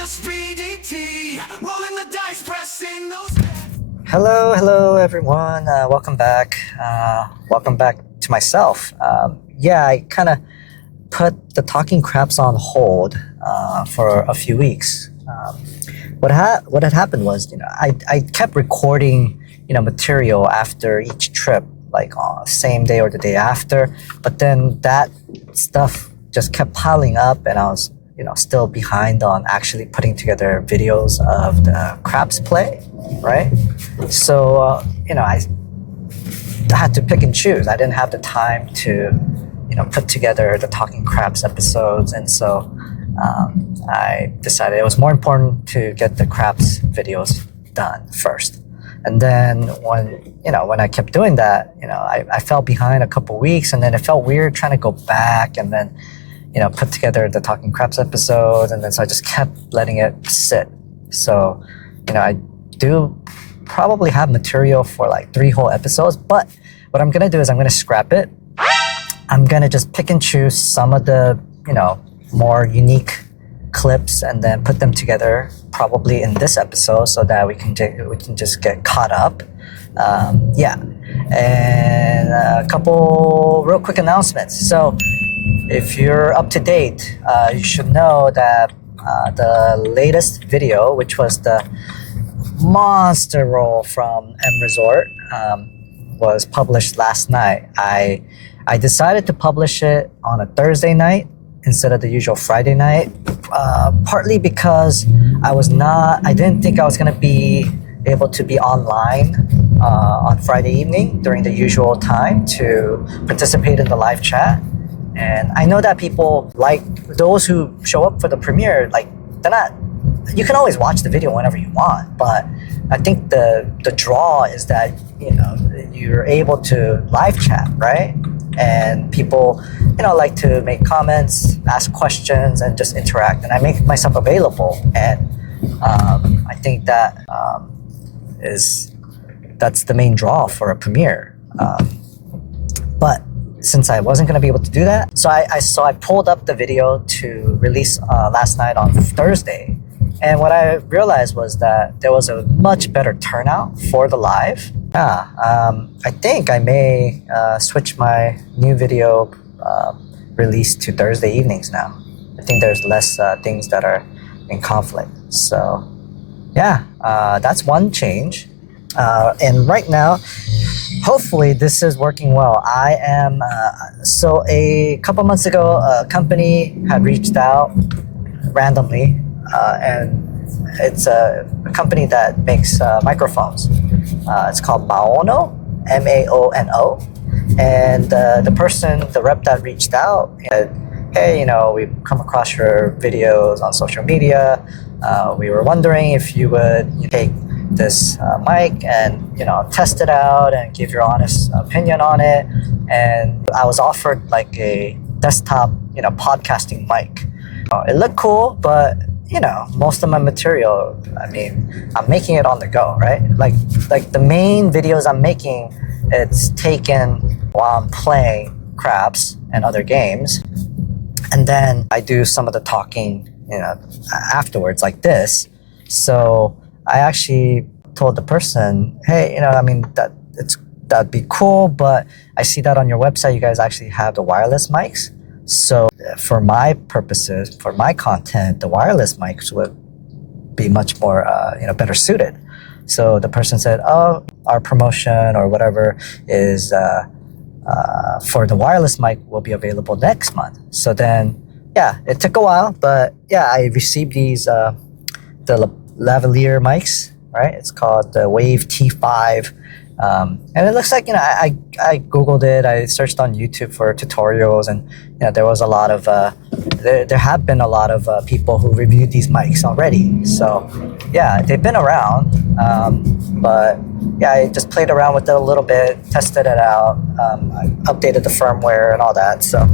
rolling the dice, pressing those. Hello, everyone. Welcome back. Welcome back to myself. I kind of put the talking craps on hold for a few weeks. What had happened was, I kept recording, material after each trip, like same day or the day after. But then that stuff just kept piling up, and I was, still behind on actually putting together videos of the craps play, right? So, I had to pick and choose. I didn't have the time to, put together the Talking Craps episodes. And so I decided it was more important to get the craps videos done first. And then when I kept doing that, I fell behind a couple weeks, and then it felt weird trying to go back and then, put together the Talking Craps episodes. And then so I just kept letting it sit. So, I do probably have material for like 3 whole episodes, but what I'm gonna do is I'm gonna scrap it. I'm gonna just pick and choose some of the, more unique clips and then put them together probably in this episode so that we can just get caught up. And a couple real quick announcements. So if you're up to date, you should know that the latest video, which was the monster roll from M Resort, was published last night. I decided to publish it on a Thursday night instead of the usual Friday night, partly because I didn't think I was going to be able to be online on Friday evening during the usual time to participate in the live chat. And I know that people, like those who show up for the premiere, you can always watch the video whenever you want, but I think the draw is that, you're able to live chat, right? And people, like to make comments, ask questions, and just interact. And I make myself available. And I think that that's the main draw for a premiere. But since I wasn't going to be able to do that, so I pulled up the video to release last night on Thursday. And what I realized was that there was a much better turnout for the live. I think I may switch my new video release to Thursday evenings now. I think there's less things that are in conflict. So, that's one change. And right now, hopefully this is working well. I am, so a couple months ago, a company had reached out randomly, and it's a company that makes microphones. It's called Maono, Maono. And the rep that reached out said, hey, we've come across your videos on social media. We were wondering if you would take this mic and, test it out and give your honest opinion on it. And I was offered like a desktop, podcasting mic. It looked cool, but most of my material, I'm making it on the go, right? Like the main videos I'm making, it's taken while I'm playing craps and other games. And then I do some of the talking, afterwards like this. So I actually told the person, hey, that'd be cool, but I see that on your website, you guys actually have the wireless mics. So for my purposes, for my content, the wireless mics would be much more, better suited. So the person said, oh, our promotion or whatever is for the wireless mic will be available next month. So then, it took a while, but I received these, the lavalier mics, right? It's called the Wave T5. And it looks like, I Googled it, I searched on YouTube for tutorials, and, there was a lot of, there have been a lot of people who reviewed these mics already. So, they've been around, but I just played around with it a little bit, tested it out, I updated the firmware and all that. So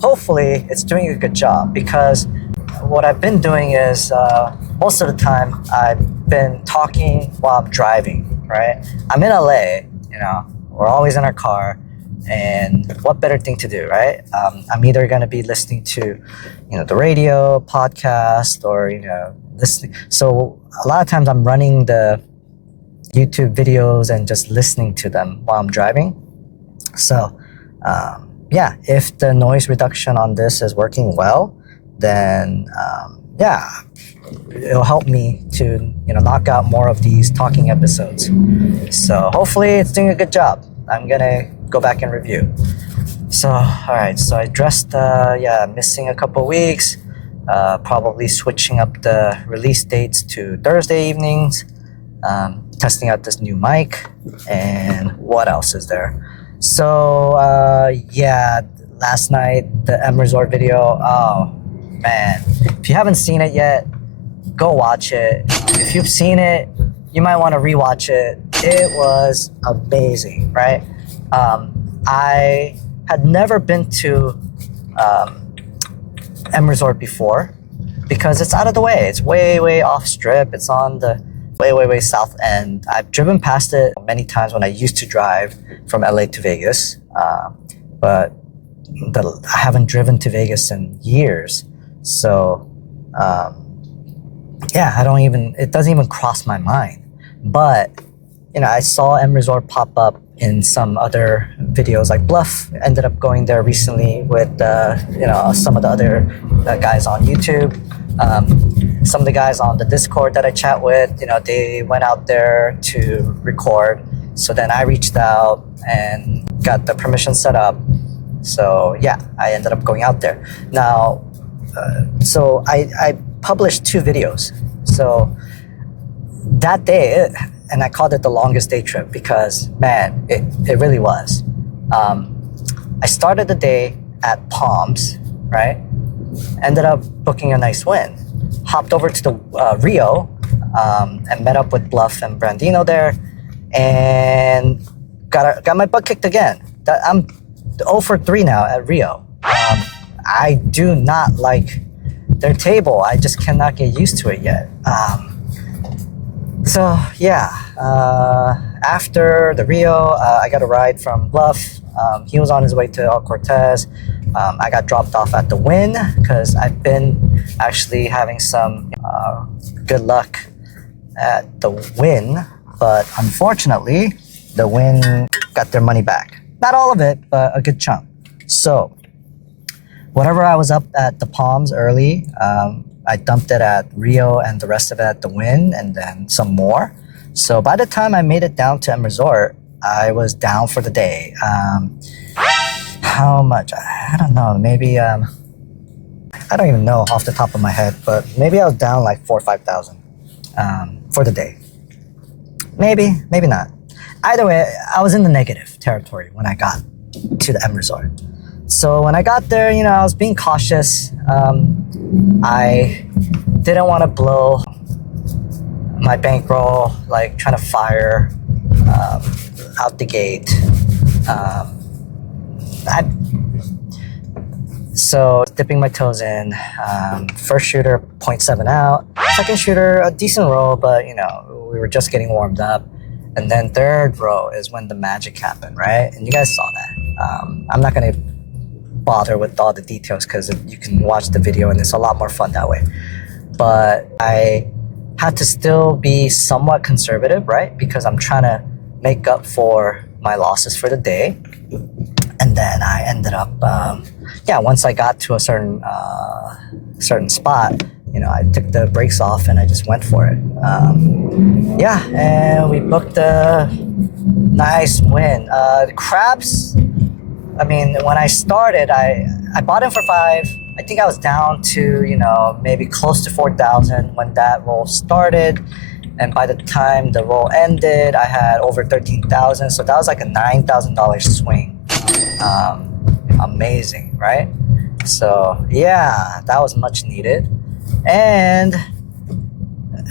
hopefully it's doing a good job, because what I've been doing is most of the time I've been talking while I'm driving, right? I'm in LA, we're always in our car, And what better thing to do, right? I'm either going to be listening to, the radio, podcast, or, listening. So a lot of times I'm running the YouTube videos and just listening to them while I'm driving. So, if the noise reduction on this is working well, then, it'll help me to, knock out more of these talking episodes. So hopefully it's doing a good job. I'm going to go back and review. So, all right. So I dressed, missing a couple weeks, probably switching up the release dates to Thursday evenings, testing out this new mic, and what else is there? So, last night, the M Resort video, oh, man. If you haven't seen it yet, go watch it. If you've seen it, you might want to rewatch it. It was amazing, right? I had never been to M Resort before because it's out of the way. It's way, way off strip. It's on the way, way, way south end. I've driven past it many times when I used to drive from LA to Vegas, but I haven't driven to Vegas in years. So, it doesn't even cross my mind. But, I saw M Resort pop up in some other videos, like Bluff ended up going there recently with, some of the other guys on YouTube. Some of the guys on the Discord that I chat with, they went out there to record. So then I reached out and got the permission set up. So I ended up going out there. Now, so I published 2 videos. So that day, and I called it the longest day trip because, man, it really was. I started the day at Palms, right? Ended up booking a nice Wynn. Hopped over to the Rio and met up with Bluff and Brandino there, and got my butt kicked again. I'm 0 for 3 now at Rio. I do not like their table. I just cannot get used to it yet. After the Rio, I got a ride from Bluff. He was on his way to El Cortez. I got dropped off at the Wynn because I've been actually having some good luck at the Wynn, but unfortunately, the Wynn got their money back. Not all of it, but a good chunk. So, whatever I was up at the Palms early, I dumped it at Rio and the rest of it at the Wynn, and then some more. So by the time I made it down to M Resort, I was down for the day. How much? I don't know. Maybe I don't even know off the top of my head, but maybe I was down like 4,000 or 5,000 for the day. Maybe not. Either way, I was in the negative territory when I got to the M Resort. So when I got there, I was being cautious. I didn't want to blow my bankroll, like trying to fire out the gate. So dipping my toes in. First shooter, 0.7 out. Second shooter, a decent roll, but we were just getting warmed up. And then third row is when the magic happened, right? And you guys saw that. I'm not gonna bother with all the details because you can watch the video and it's a lot more fun that way. But I had to still be somewhat conservative, right? Because I'm trying to make up for my losses for the day. And then I ended up, once I got to a certain spot, I took the brakes off and I just went for it. And we booked a nice Wynn. The crabs, when I started, I bought in for 5. I think I was down to, maybe close to 4,000 when that roll started. And by the time the roll ended, I had over 13,000. So that was like a $9,000 swing. Amazing, right? So that was much needed. And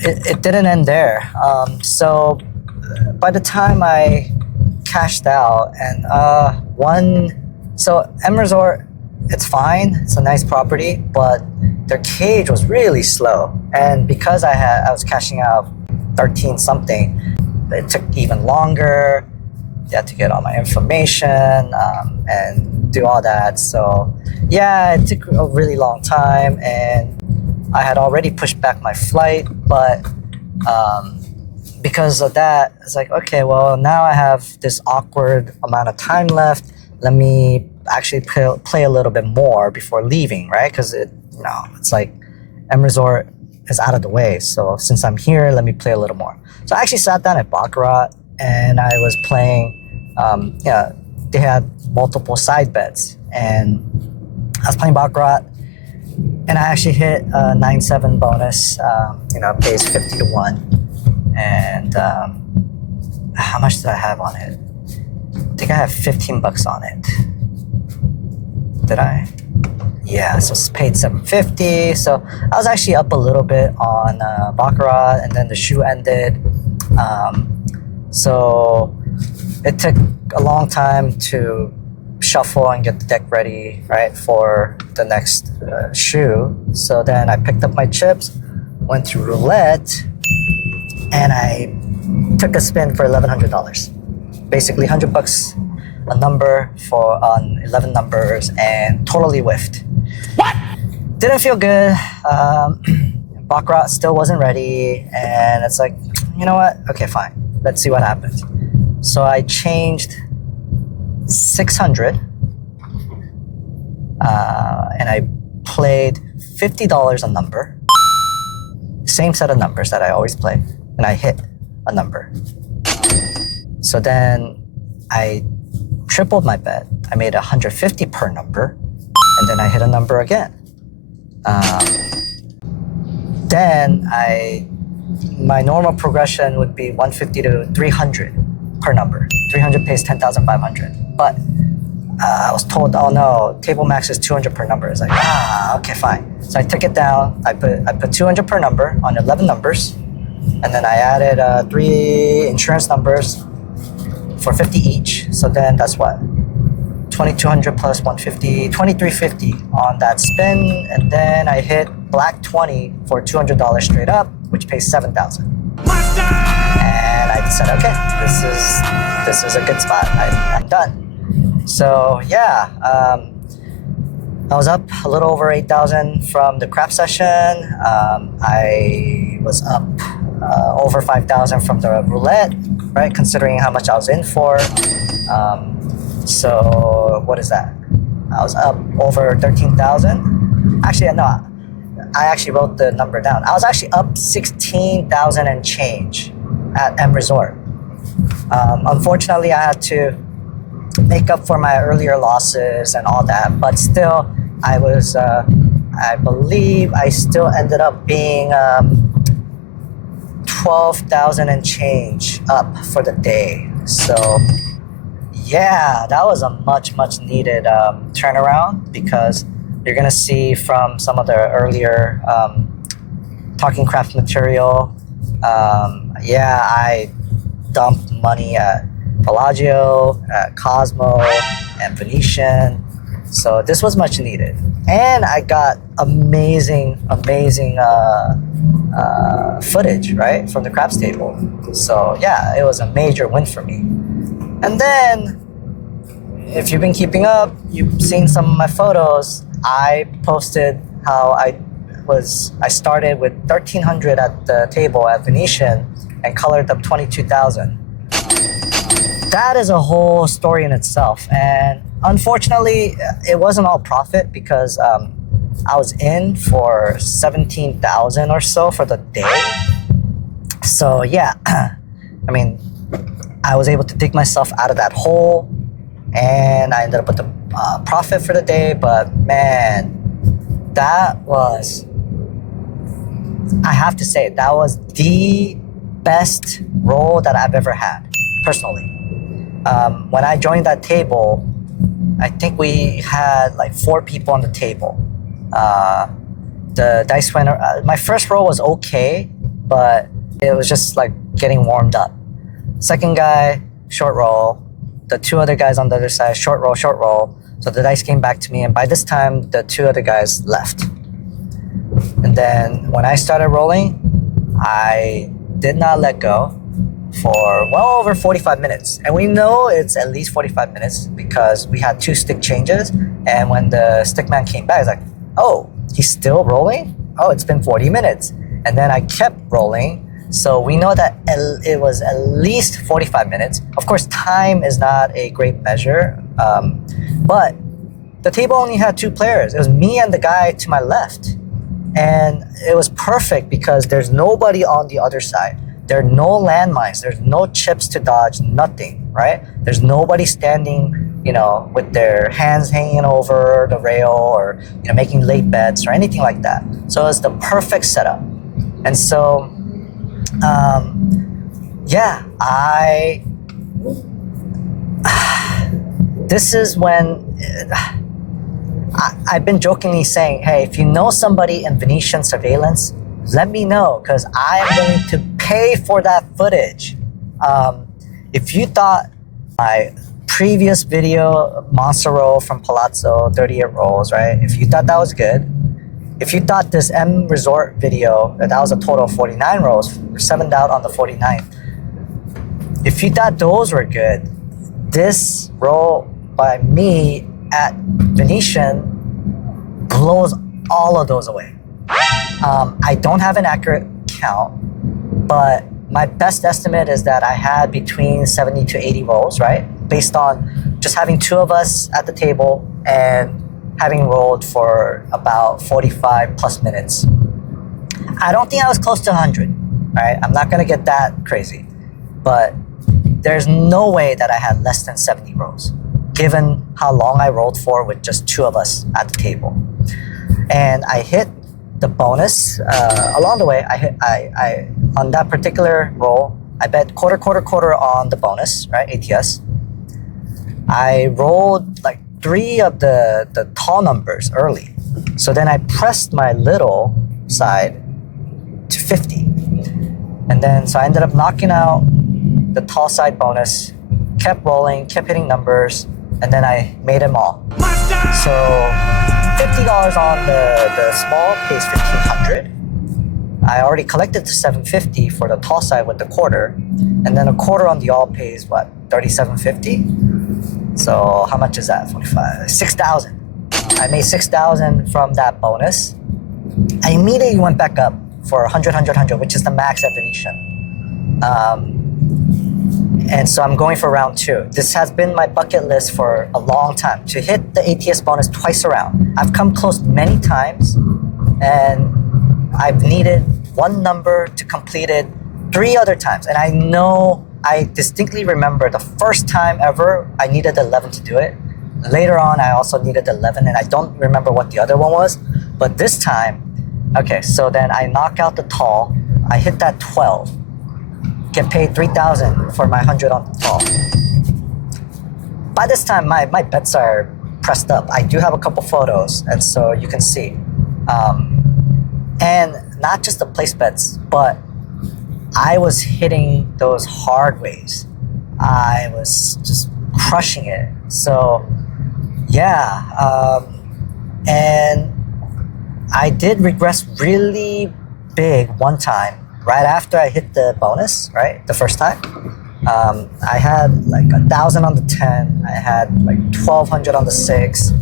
it didn't end there. So by the time I cashed out and so M Resort, it's fine. It's a nice property, but their cage was really slow. And because I was cashing out 13 something, it took even longer. You have to get all my information and do all that. So yeah, it took a really long time, and I had already pushed back my flight, but because of that, it's like, okay, well, now I have this awkward amount of time left. Let me actually play a little bit more before leaving, right? Because it's like M Resort is out of the way. So since I'm here, let me play a little more. So I actually sat down at Baccarat and I was playing. They had multiple side bets, and I was playing Baccarat, and I actually hit a 9-7 bonus. Pays 50 to 1, and how much did I have on it? I think I have $15 on it. Did I? Yeah, so it's paid $7.50. So I was actually up a little bit on Baccarat, and then the shoe ended. So it took a long time to shuffle and get the deck ready, right, for the next shoe. So then I picked up my chips, went to roulette, and I took a spin for $1,100. Basically, $100 a number on 11 numbers, and totally whiffed. What? Didn't feel good. Baccarat still wasn't ready, and it's like, you know what? Okay, fine. Let's see what happens. So I changed 600, and I played $50 a number. Same set of numbers that I always play, and I hit a number. So then I tripled my bet. I made $150 per number, and then I hit a number again. Then my normal progression would be 150 to 300 per number. 300 pays 10,500. But I was told, oh no, table max is 200 per number. It's like, okay, fine. So I took it down. I put 200 per number on 11 numbers, and then I added 3 insurance numbers for 50 each. So then that's what? 2,200 plus 150, 2,350 on that spin. And then I hit black 20 for $200 straight up, which pays 7,000. And I said, okay, this is a good spot. I'm done. So yeah, I was up a little over 8,000 from the crap session. I was up over 5,000 from the roulette, right? Considering how much I was in for. So what is that? I was up over 13,000. Actually, no, I actually wrote the number down. I was actually up 16,000 and change at M Resort. Unfortunately, I had to make up for my earlier losses and all that, but still, I was, I believe I still ended up being 12,000 and change up for the day. So yeah, that was a much needed turnaround, because you're gonna see from some of the earlier Talking Craft material, I dumped money at Bellagio, at Cosmo, and Venetian. So this was much needed. And I got amazing footage, right, from the craps table. So yeah, it was a major win for me. And then, if you've been keeping up, you've seen some of my photos. I posted how I started with 1,300 at the table at Venetian and colored up 22,000. That is a whole story in itself. And unfortunately, it wasn't all profit, because I was in for 17,000 or so for the day. So yeah, I mean, I was able to dig myself out of that hole, and I ended up with the profit for the day. But man, that was, I have to say, that was the best roll that I've ever had, personally. When I joined that table, I think we had like 4 people on the table. The dice winner, my first roll was okay, but it was just like getting warmed up. Second guy, short roll. The 2 other guys on the other side, short roll. So the dice came back to me, and by this time, the 2 other guys left. And then when I started rolling, I did not let go. for well over 45 minutes. And we know it's at least 45 minutes because we had 2 stick changes. And when the stickman came back, it's like, oh, he's still rolling? Oh, it's been 40 minutes. And then I kept rolling. So we know that it was at least 45 minutes. Of course, time is not a great measure. But the table only had 2 players. It was me and the guy to my left. And it was perfect because there's nobody on the other side. There are no landmines. There's no chips to dodge, nothing, right? There's nobody standing, with their hands hanging over the rail or, making late bets or anything like that. So it's the perfect setup. And so, this is when I've been jokingly saying, hey, if you know somebody in Venetian surveillance, let me know because I am willing to pay for that footage. If you thought my previous video, Monster Roll from Palazzo, 38 rolls, right? If you thought that was good, if you thought this M Resort video, that was a total of 49 rolls, 7th out on the 49th. If you thought those were good, this roll by me at Venetian blows all of those away. I don't have an accurate count, but my best estimate is that I had between 70 to 80 rolls, right? Based on just having 2 of us at the table and having rolled for about 45 plus minutes. I don't think I was close to 100, right? I'm not gonna get that crazy, but there's no way that I had less than 70 rolls, given how long I rolled for with just 2 of us at the table. And I hit the bonus along the way. I on that particular roll, I bet quarter on the bonus, right? ATS. I rolled like 3 of the tall numbers early. So then I pressed my little side to 50. And then, so I ended up knocking out the tall side bonus, kept rolling, kept hitting numbers, and then I made them all. So $50 on the small pays $1,500. I already collected to $750 for the tall side with the quarter, and then a quarter on the all pays what, $37.50. So how much is that? 45, $6,000. I made $6,000 from that bonus. I immediately went back up for 100, which is the max at Venetian. And so I'm going for round 2. This has been my bucket list for a long time, to hit the ATS bonus twice around. I've come close many times, and I've needed 1 number to complete it 3 other times. And I distinctly remember the first time ever I needed 11 to do it. Later on, I also needed 11, and I don't remember what the other one was. But this time, okay, so then I knock out the tall. I hit that 12. Get paid $3,000 for my 100 on the tall. By this time, my bets are pressed up. I do have a couple photos, and so you can see. And not just the place bets, but I was hitting those hard ways. I was just crushing it. So, yeah. And I did regress really big one time. Right after I hit the bonus, right, the first time, I had like 1,000 on the 10. I had like 1,200 on the 6.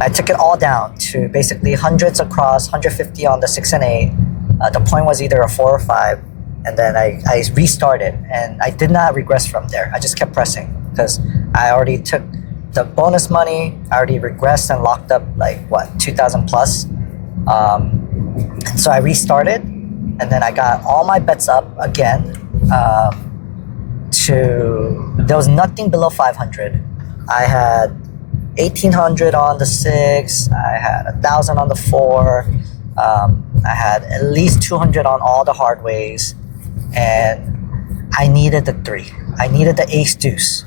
I took it all down to basically hundreds across, 150 on the 6 and 8. The point was either a 4 or 5, and then I restarted, and I did not regress from there. I just kept pressing because I already took the bonus money. I already regressed and locked up like 2,000 plus. So I restarted. And then I got all my bets up again there was nothing below 500. I had 1,800 on the 6. I had 1,000 on the 4. I had at least 200 on all the hard ways. And I needed the 3. I needed the ace deuce.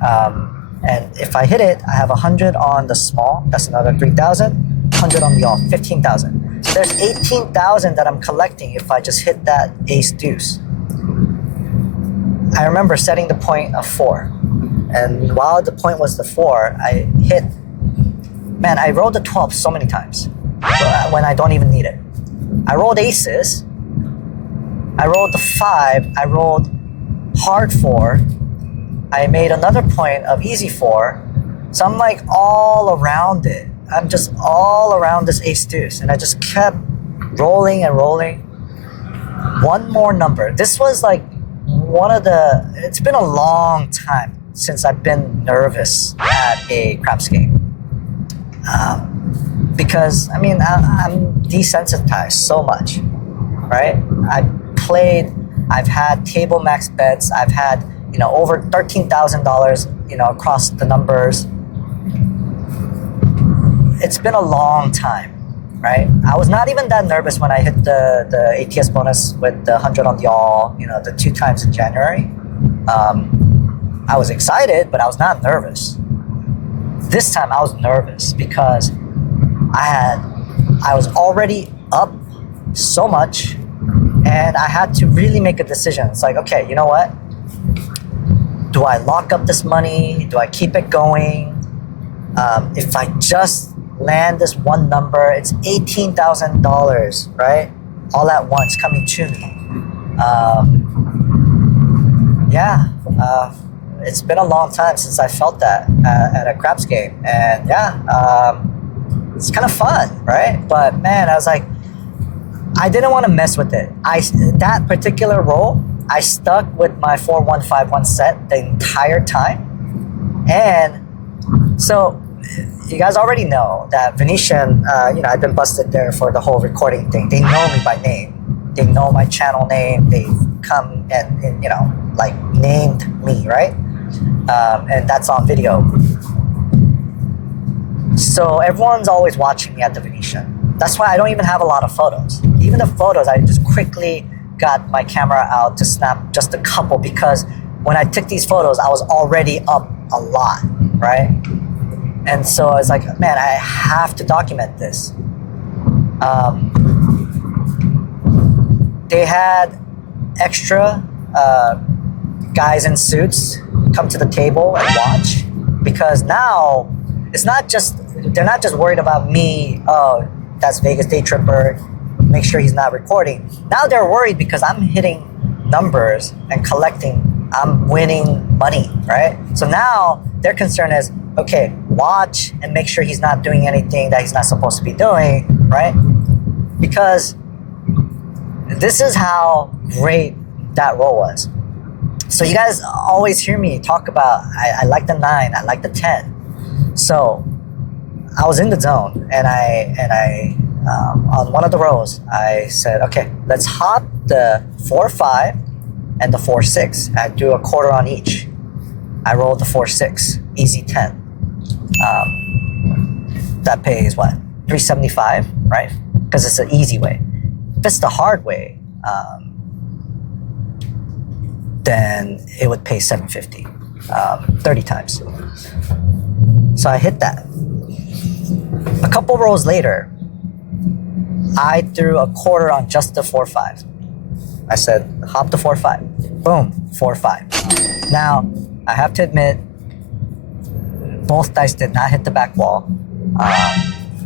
And if I hit it, I have 100 on the small. That's another 3,000. 100 on the all, 15,000. So there's 18,000 that I'm collecting if I just hit that ace deuce. I remember setting the point of 4. And while the point was the 4, I rolled the 12 so many times when I don't even need it. I rolled aces, I rolled the 5. I rolled hard 4. I made another point of easy 4. So I'm like all around it. I'm just all around this ace deuce. And I just kept rolling and rolling. One more number. This was like it's been a long time since I've been nervous at a craps game. Because, I mean, I'm desensitized so much, right? I've had table max bets. I've had, over $13,000, across the numbers. It's been a long time, right? I was not even that nervous when I hit the ATS bonus with the 100 on the all, the 2 times in January. I was excited, but I was not nervous. This time I was nervous because I was already up so much and I had to really make a decision. It's like, okay, you know what? Do I lock up this money? Do I keep it going? If I just land this one number, it's $18,000, right? All at once coming to me. It's been a long time since I felt that at a craps game. And it's kind of fun, right? But man, I was like, I didn't want to mess with it. That particular roll, I stuck with my 4-1-5-1 set the entire time. And so you guys already know that Venetian, I've been busted there for the whole recording thing. They know me by name. They know my channel name. They've come and named me, right? And that's on video. So everyone's always watching me at the Venetian. That's why I don't even have a lot of photos. Even the photos, I just quickly got my camera out to snap just a couple because when I took these photos, I was already up a lot, right? And so I was like, man, I have to document this. They had extra guys in suits come to the table and watch because now they're not just worried about me. Oh, that's Vegas Daytripper. Make sure he's not recording. Now they're worried because I'm hitting numbers and collecting. I'm winning money, right? So now their concern is, okay, watch and make sure he's not doing anything that he's not supposed to be doing, right? Because this is how great that roll was. So you guys always hear me talk about, I like the 9, I like the 10. So I was in the zone and I on one of the rows, I said, okay, let's hop the 4-5 and the 4-6. I do a quarter on each. I rolled the 4-6, easy 10. That pays what? $375, right? Because it's an easy way. If it's the hard way, then it would pay $750, 30 times. So I hit that. A couple rolls later, I threw a quarter on just the 4-5. I said, hop the 4-5. Boom, 4-5. Now, I have to admit, both dice did not hit the back wall.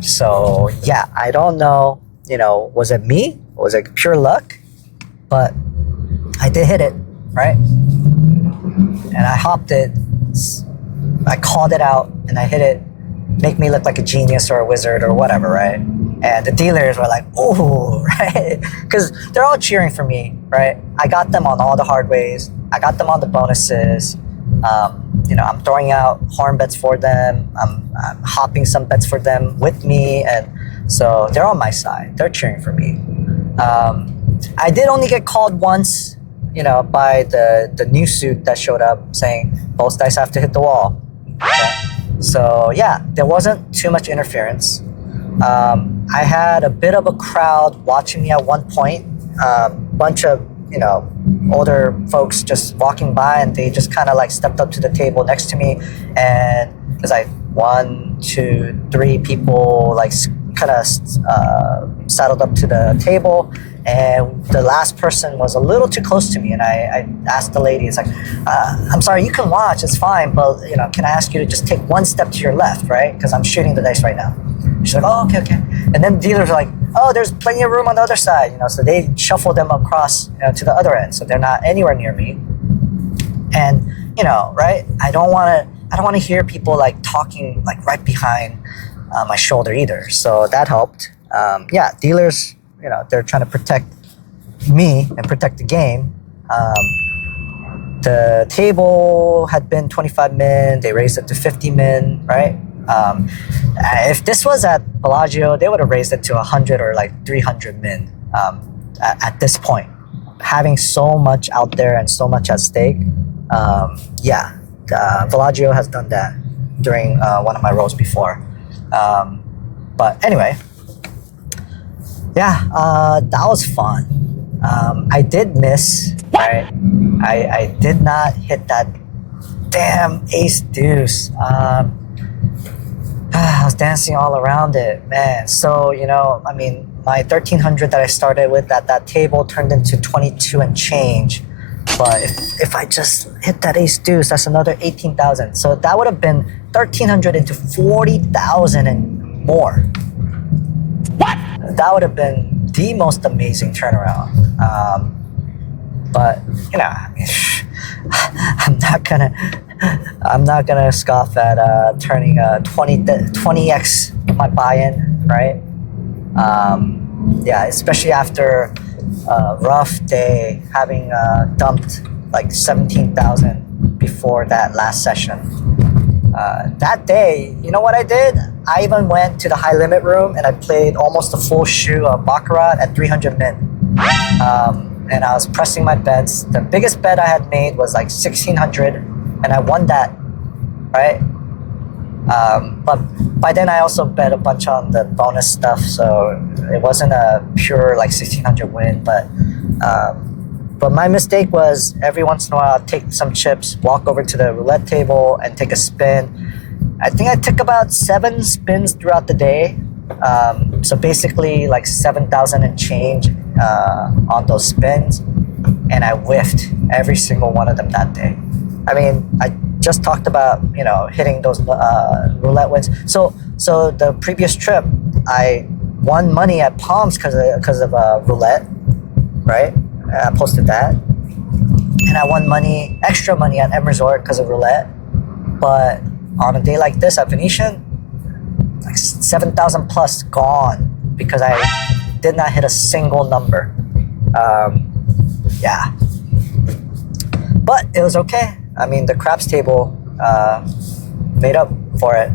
So yeah, I don't know, was it me? Was it pure luck? But I did hit it, right? And I hopped it. I called it out and I hit it. Make me look like a genius or a wizard or whatever, right? And the dealers were like, "Ooh," right? Because they're all cheering for me, right? I got them on all the hard ways. I got them on the bonuses. I'm throwing out horn bets for them. I'm hopping some bets for them with me, and so they're on my side. They're cheering for me. I did only get called once, by the new suit that showed up saying both dice have to hit the wall. Okay? So yeah, there wasn't too much interference. I had a bit of a crowd watching me at one point. Bunch of older folks just walking by, and they just kind of stepped up to the table next to me, and there's 1, 2, 3 people kind of saddled up to the table, and the last person was a little too close to me, and I asked the lady, it's I'm sorry, you can watch, it's fine, but can I ask you to just take one step to your left, right? Because I'm shooting the dice right now. She's like, oh, okay. And then the dealers are like, oh, there's plenty of room on the other side, so they shuffle them across to the other end, so they're not anywhere near me. And right, I don't want to hear people like talking like right behind my shoulder either, so that helped. Dealers, they're trying to protect me and protect the game. The table had been 25 min, they raised it to 50 min, right? If this was at Bellagio, they would have raised it to 100 or like 300 min at this point. Having so much out there and so much at stake, Bellagio has done that during one of my rolls before. But anyway, that was fun. I did miss, right? I did not hit that damn ace deuce. I was dancing all around it, man. So, my 1300 that I started with at that table turned into 22 and change. But if I just hit that ace deuce, that's another 18,000. So that would have been 1300 into 40,000 and more. What? That would have been the most amazing turnaround. But I'm not gonna scoff at turning 20x my buy-in, right? Especially after a rough day, having dumped like 17,000 before that last session. That day, you know what I did? I even went to the high limit room and I played almost a full shoe of Baccarat at 300 min. And I was pressing my bets. The biggest bet I had made was like 1,600, and I won that, right? But by then I also bet a bunch on the bonus stuff, so it wasn't a pure like 1,600 win. But my mistake was every once in a while I'd take some chips, walk over to the roulette table and take a spin. I think I took about 7 spins throughout the day. So basically like 7,000 and change on those spins, and I whiffed every single one of them that day. I mean, I just talked about hitting those roulette wins. So the previous trip, I won money at Palms because of roulette, right? I posted that, and I won extra money at M Resort because of roulette. But on a day like this at Venetian, like 7,000 plus gone because I did not hit a single number. But it was okay. I mean, the craps table made up for it.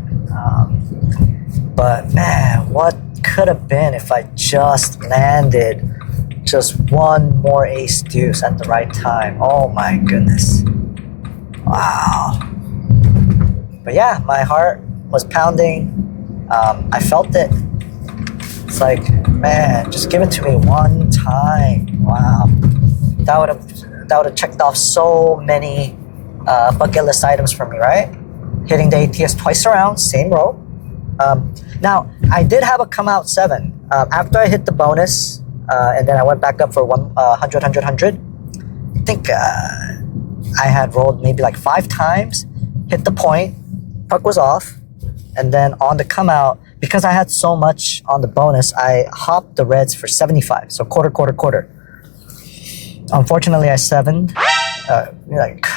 But man, what could have been if I just landed just one more ace deuce at the right time? Oh my goodness. Wow. But yeah, my heart was pounding. I felt it. It's like, man, just give it to me one time. Wow. That would have checked off so many bucket list items for me, right? Hitting the ATS twice around, same row. Now, I did have a come out 7. After I hit the bonus, and then I went back up for 100, 100, 100. I think I had rolled maybe like 5 times, hit the point, puck was off, and then on the come out, because I had so much on the bonus, I hopped the reds for 75, so quarter. Unfortunately, I 7'd,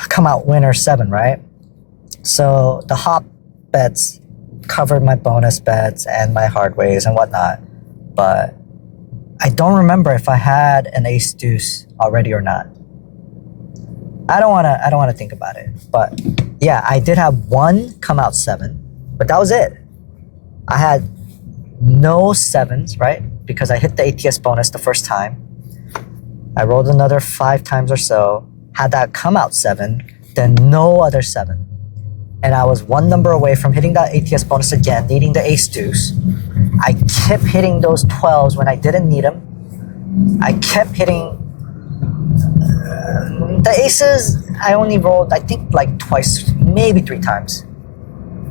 come out winner 7, right? So the hop bets covered my bonus bets and my hard ways and whatnot, but I don't remember if I had an ace deuce already or not. I don't wanna think about it, but yeah, I did have one come out 7, but that was it. I had no 7s, right? Because I hit the ATS bonus the first time. I rolled another 5 times or so, had that come out 7, then no other 7. And I was 1 number away from hitting that ATS bonus again, needing the ace deuce. I kept hitting those 12s when I didn't need them. I kept hitting the aces. I only rolled, I think, like twice, maybe 3 times.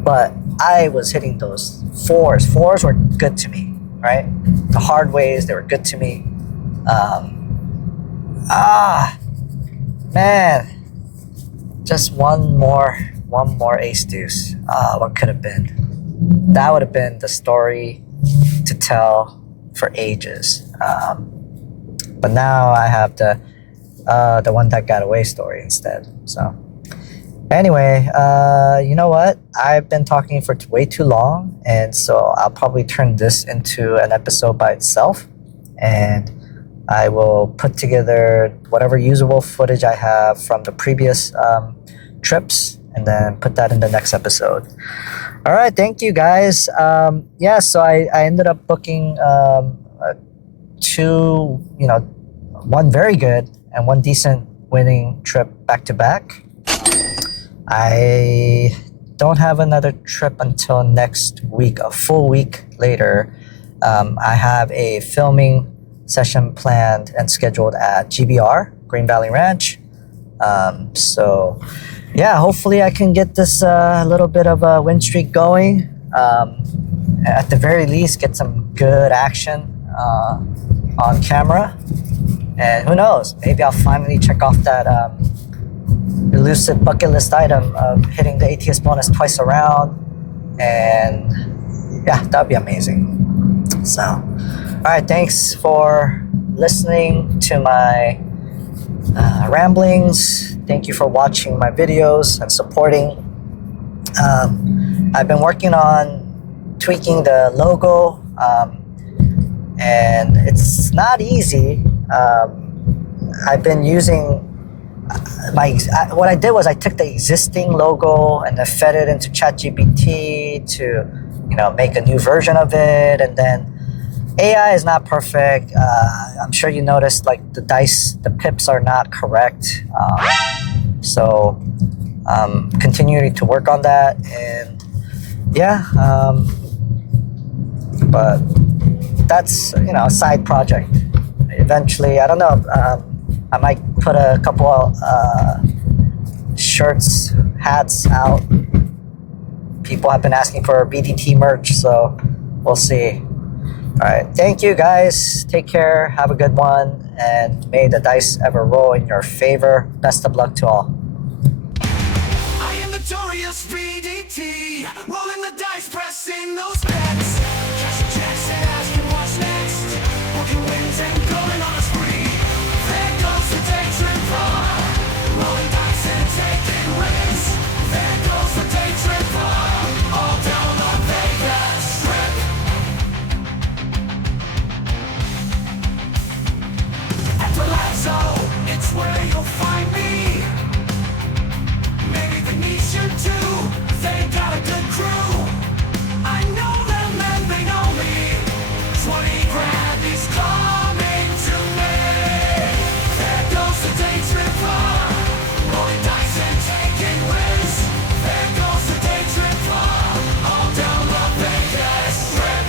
But I was hitting those 4s. 4s were good to me, right? The hard ways, they were good to me. Man, just one more ace deuce. What could have been? That would have been the story to tell for ages. But now I have the one that got away story instead. So anyway, you know what? I've been talking for way too long, and so I'll probably turn this into an episode by itself, and I will put together whatever usable footage I have from the previous trips and then put that in the next episode. All right, thank you guys. So I ended up booking two, one very good and one decent winning trip back to back. I don't have another trip until next week, a full week later. I have a filming session planned and scheduled at GBR, Green Valley Ranch. So yeah, hopefully I can get this little bit of a win streak going. At the very least, get some good action on camera. And who knows, maybe I'll finally check off that elusive bucket list item of hitting the ATS bonus twice around. And yeah, that'd be amazing. So, all right, thanks for listening to my ramblings. Thank you for watching my videos and supporting. I've been working on tweaking the logo, and it's not easy. I've been using what I did was I took the existing logo and I fed it into ChatGPT to, make a new version of it. And then AI is not perfect. I'm sure you noticed like the pips are not correct. So continuing to work on that, and yeah, but that's a side project. Eventually, I don't know. I might put a couple shirts, hats out. People have been asking for BDT merch, so we'll see. All right, thank you guys. Take care. Have a good one, and may the dice ever roll in your favor. Best of luck to all. I am notorious BDT, rolling the dice, pressing those bets. Cash checks and asking what's next. Booking wins and going on a spree. There goes the daytripper, rolling dice and taking wins. There goes the daytripper, all down the Vegas Strip. At Palazzo, it's where you'll find me. Maybe Venetian too, they got a good crew. I know them and they know me. 20 grand is coming to me. There goes the daytripper, rolling dice and taking wins. There goes the daytripper, all down the Vegas Strip.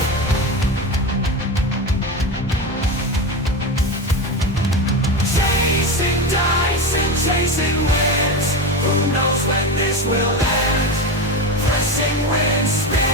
Chasing dice and chasing wins. Who knows when this will end? Pressing wins, spin.